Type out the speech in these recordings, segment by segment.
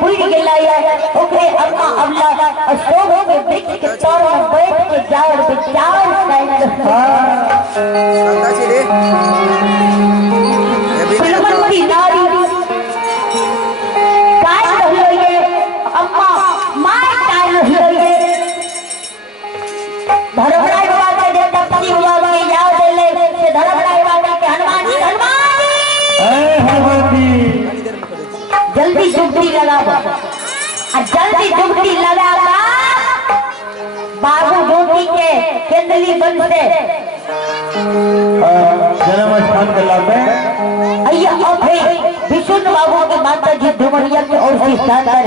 फूल गिलाया ओकरे अम्मा अवला अशोक के वृक्ष के तोर में बैठ के जाओ विचार कर श्रद्धा जी रे श्रीमती नारी काय कहलो ये अम्मा माय काय कहलो ये धर्मराय बाबा के देवता पति बाबा के याद ले से धर्मराय बाबा के हनुमान जी जल्दी डुबकी लगाओ और जल्दी डुबकी लगाओ बाबू डोटी के केंद्रीय बन से जन्म स्थान के लाभे अय्या अभे विष्णु बाबू के माता जी डुमरिया के और से शानदार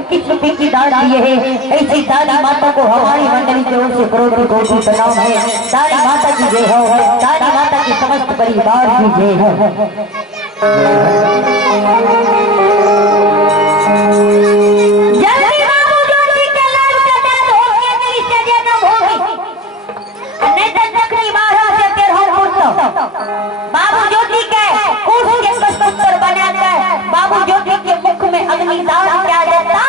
21 रुपए की दान दिए हैं। ऐसी दानी माता को हमारी मंडली की ओर से करोड़ों कोटि प्रणाम है। दानी माता की जय हो, दानी माता के समस्त परिवार की जय हो। जल्दी बाबू ज्योति के लाल का दर्द हो गया तेरी से जन्म होगी नहीं तो चक्री बाहर से तेरे हो मुर्तो बाबू ज्योति के उस के कस्तूर बना के बाबू ज्योति के मुख में अग्नि दान किया जाता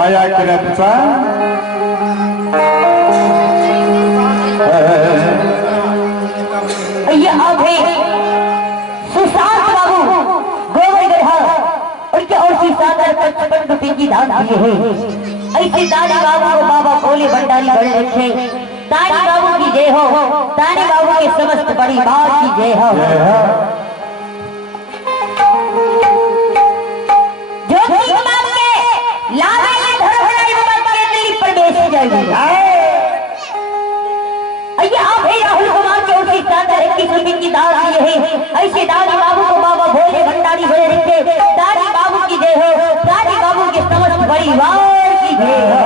माया करता ये अभी सुशांत बाबू गोविंदगढ़ उनके और की सादर 55 रुपए की दान दिए हैं। ऐसे दानी बाबू को बाबा भोले भंडारी बड़े रखे। दानी बाबू की जय हो, दानी बाबू के समस्त परिवार की जय हो। ऐसे दानी बाबू को बाबा भोले भंडारी बड़े रखे। दानी बाबू की जय हो, दानी बाबू के समस्त परिवार की जय हो।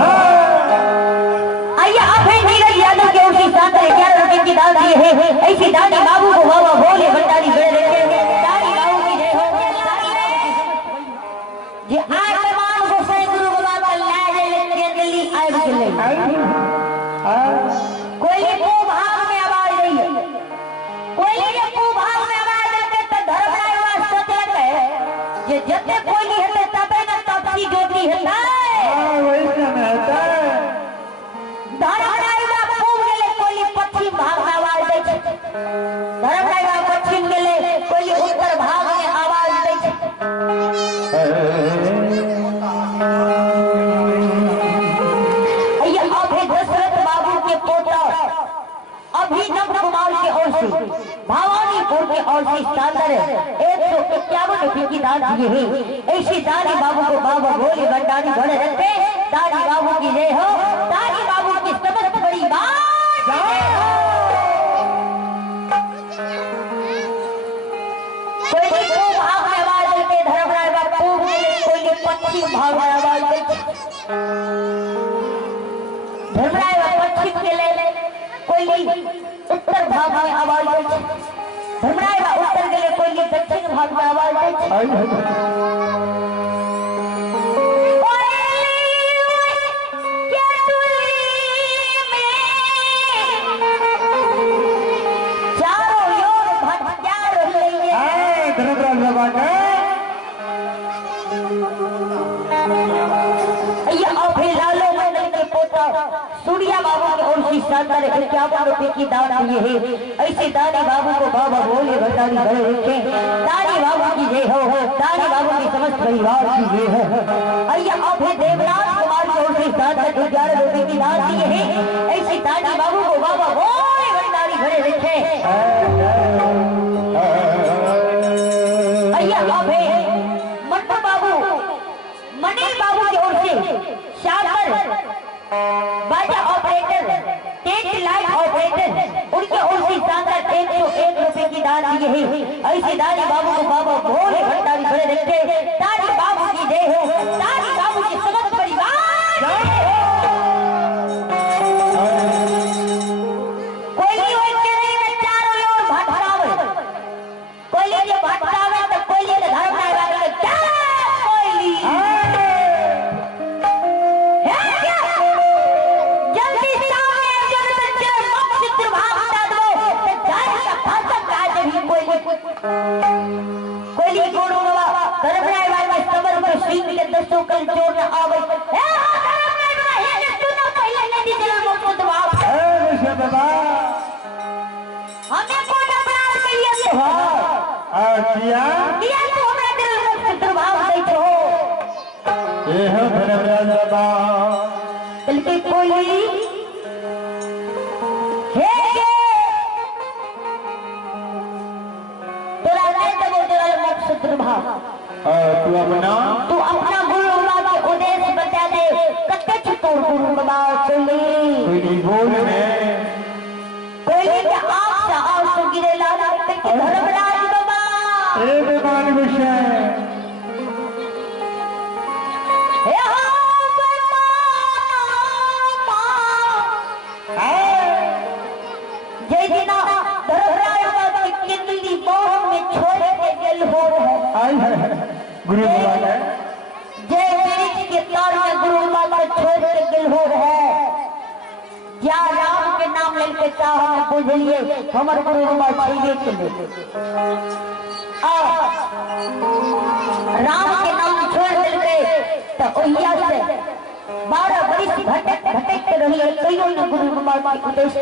आइए आप नीरज यादव के उनकी 11 रुपए की दान दिए हैं। ऐसे दानी बाबू को बाबा भोले भंडारी बड़े रखे। दानी बाबू की जय हो। जे आसमान को से गुरु बाबा का लाज लेके दिल्ली आए चले। कोई को भाग में आवाज नहीं है, कोई को भाग में आवाज देते तो धर्मराय वास सोचलक है जे जते कोई है तबे न तपसी ज्योति है ना। हां वही समय है। धर्मराय वास पूब गेले कोई पश्चिम भाग में आवाज दे छै। धर्मराय वास पश्चिम गेले कोई उत्तर भाग में आवाज दे छै। दशरथ बाबू के पोता अभिनव कुमार के ओर से भवानीपुर के ओर से शानदार 151 रुपए की दान दिए हैं। ऐसे दानी बाबू को बाबा भोले भंडारी बड़े रखे। दानी बाबू की जय हो, दानी बाबू की समस्त परिवार कोई को भाग में आवाज देते धर्मराय बाबू कोई पश्चिम भाग में आवाज देते। धर्मराय पश्चिम के ले कोई उत्तर भाग में आवाज दे। धर्मराय उत्तर के लिए कोई दक्षिण भाग में आवाज दे। चारों ओर भटका रही है धर्मराज बाबा का ये अभिलालो मंडल के पोता सूर्या बाबू के ओर से शानदार 51 रुपए की दान दिए हैं। ऐसे दानी बाबू को बाबा भोले भंडारी बड़े रखे। दानी बाबू की जय हो, दानी बाबू की समस्त परिवार की जय हो। आइए अभय देवनाथ कुमार की ओर से शानदार 11 रुपए की दान दिए हैं। ऐसे दानी बाबू को बाबा भोले भंडारी बड़े रखे। आइए अभय मट्टू बाबू मनील बाबू की ओर से शानदार बाजा ऑपरेटर, टेंट लाइट ऑपरेटर उनके ओर से शानदार 101 रुपए की दान दिए हैं। ऐसे दानी बाबू को बाबा भोले भंडारी बड़े रखे। दानी बाबू की जय हो, दानी बाबू की समस्त परिवार कोई में चारों ओर भटकावे, कोई जो भटकावे तो कोई धर्मराय बाबा के क्या कोई कोई गोड़ो धर्मराय वाले समर में सिंह के दसों कल जोर न आवे। हे धर्मराय वाला हे तू न पहले नहीं दिला मुझको दबाव। ए विष्णु बाबा हमें को अपराध करिए तो किया तो हमरा दिल में दबाव दे छो। ए हो धर्मराज बाबा दिल के कोई हे तू अपना गुरु बाबा के उद्देश्य बता दे। कत्ते तोर गुरु बाबा चली कोई बोल में कोई के आंख से आंसू गिरे लाला के धर्मराज बाबा ए बेमान विषय हे हो या राम के नाम लेके चाह में बुझलिए हमर गुरु बाबा छैबे के राम के नाम छोड़ देलके तो ओहिया से 12 वर्ष भटक रही है कहियो न गुरु बाबा के उपदेश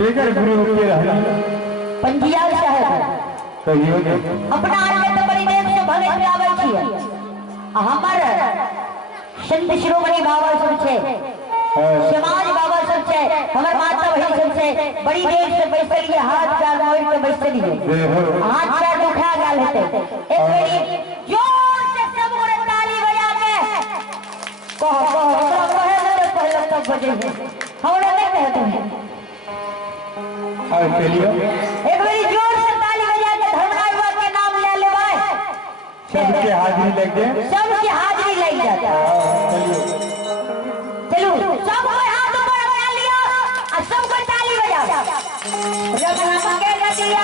बेगर गुरु के रहला पंजिया साहब कहियो ने अपना आगे तो बड़ी देर से भगत आवे छिए हमर संत शिरोमणि बाबा सब छे समाज बाबा सब छे हमर माता बहन सब छे बड़ी देर से बैठल ये हाथ पैर मोड़ के बैठल है हाथ पैर दुखा गेल हेते एक बेरी जोर से सब गोरे ताली बजा के कहो पहले तब बजे हमरा नहीं कहते हैं चलियो एक बारी जोर से ताली बजा के धर्मराज बाबा के नाम ले लेवाय सबके हाजिरी लग जाए सबकी हाजिरी लग जाता चलो सब कोई हाथ ऊपर उठा लियो और सबको ताली बजाओ रघुनाथ के गदिया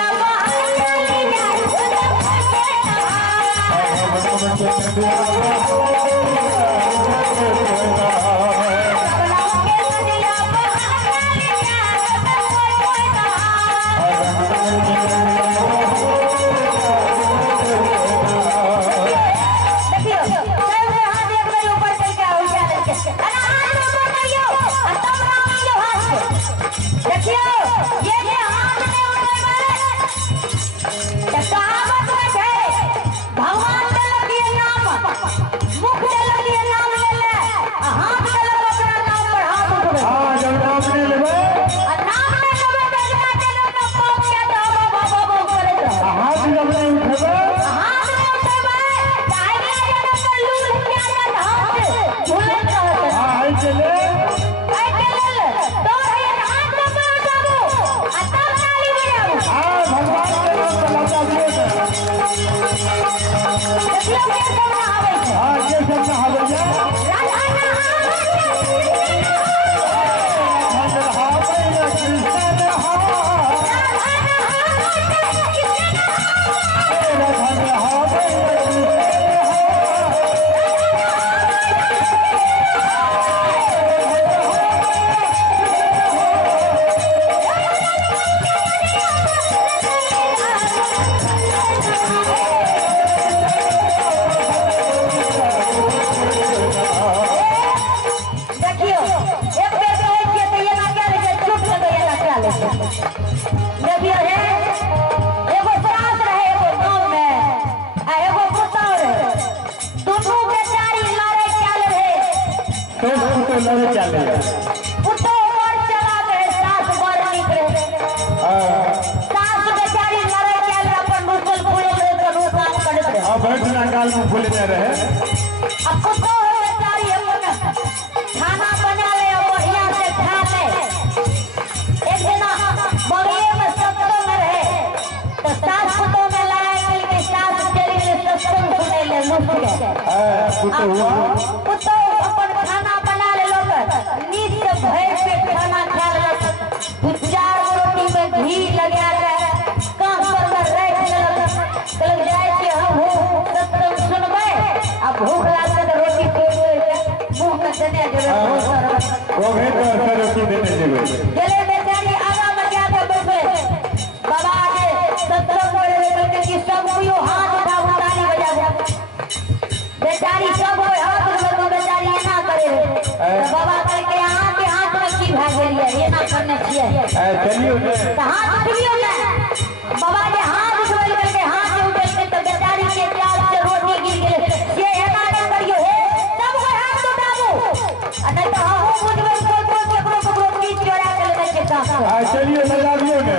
चलिए लगा दियो ने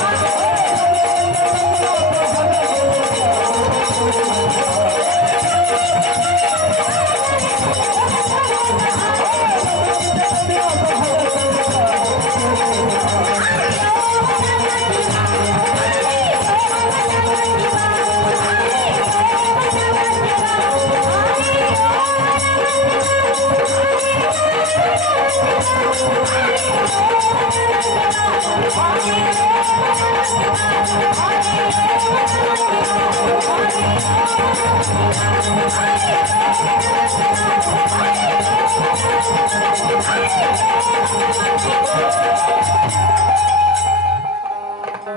Thank you.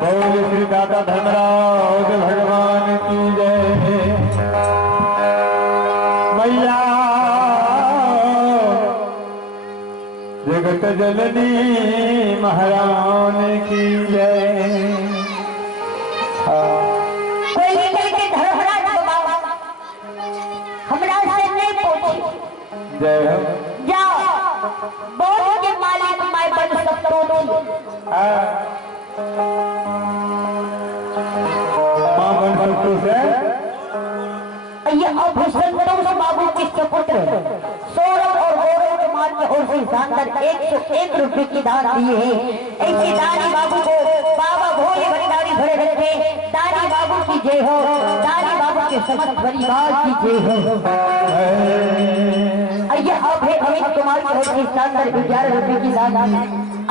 बोल श्री दादा धर्मराज भगवान की जय। मैया जगत जननी महारानी की जय। कोई निकल के धर्मराज बाबा हमरा से नहीं पूछी। जय हो। जाओ बोल के मालिक मैं बन सकता हूँ। माँ बन सकतो से ये अभूषण बाबू के सुपुत्र सौरभ और गौरव के मान के और से शानदार 101 रुपए की दान दिए हैं। ऐसी दानी बाबू को बाबा भोले भंडारी भरे रखे। दानी बाबू की जय हो। दानी बाबू के समस्त परिवार की जय हो। ये अब है अमित कुमार की ओर से शानदार 11 रुपए की दान दी।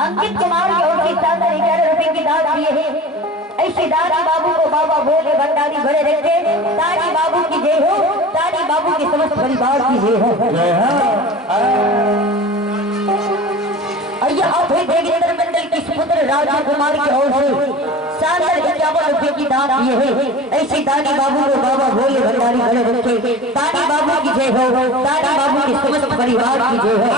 अंकित कुमार की ओर से शानदार 11 रुपए की दान दिए हैं। ऐसे दानी बाबू को बाबा भोले भंडारी भरे रखे। दानी बाबू की जय हो। दानी बाबू के समस्त परिवार की जय हो। ये अब है देवेंद्र मंडल के सुपुत्र राजू कुमार की ओर से शानदार 51 रुपए की दान दिए हैं। ऐसे दानी बाबू को बाबा भोले भंडारी भरे रखे। दानी बाबू की जय हो। दानी बाबू के समस्त परिवार की जय हो।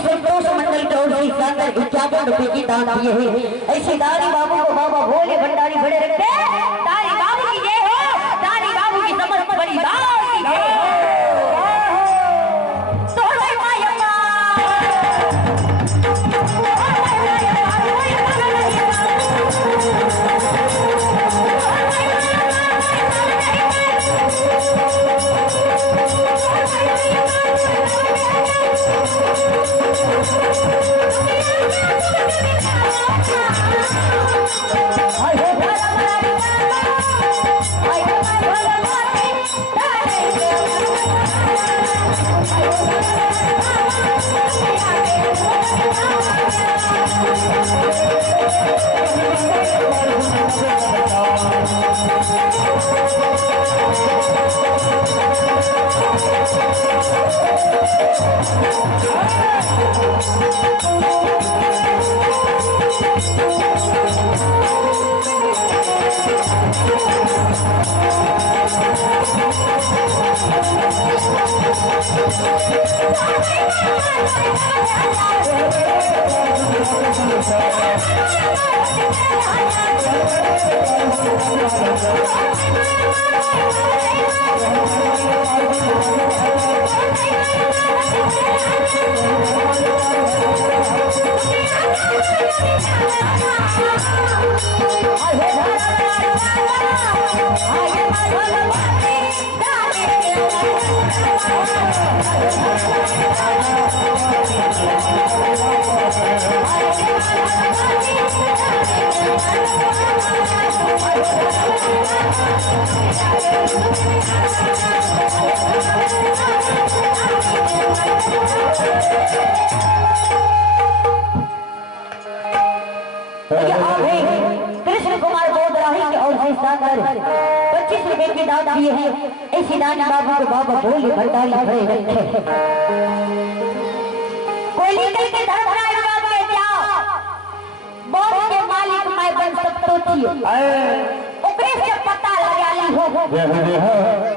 संतोष मंडल की ओर से शानदार 51 रुपए की दान दिए हैं। ऐसे दानी बाबू को बाबा भोले भंडारी भरे रखे। दानी बाबू की जय हो। दानी बाबू की समस्त परिवार की जय हो। कृष्ण कुमार बोधराही की ओर से शानदार 25 रुपए की दान दिए हैं। ऐसी दानी बाबू को बाबा भोले भंडारी भरे रखे। कोई निकल के धर्मराज बाबू के जाओ बोल के मालिक मैं बन सकतो थी। ओकरे से पता लगा ली हो।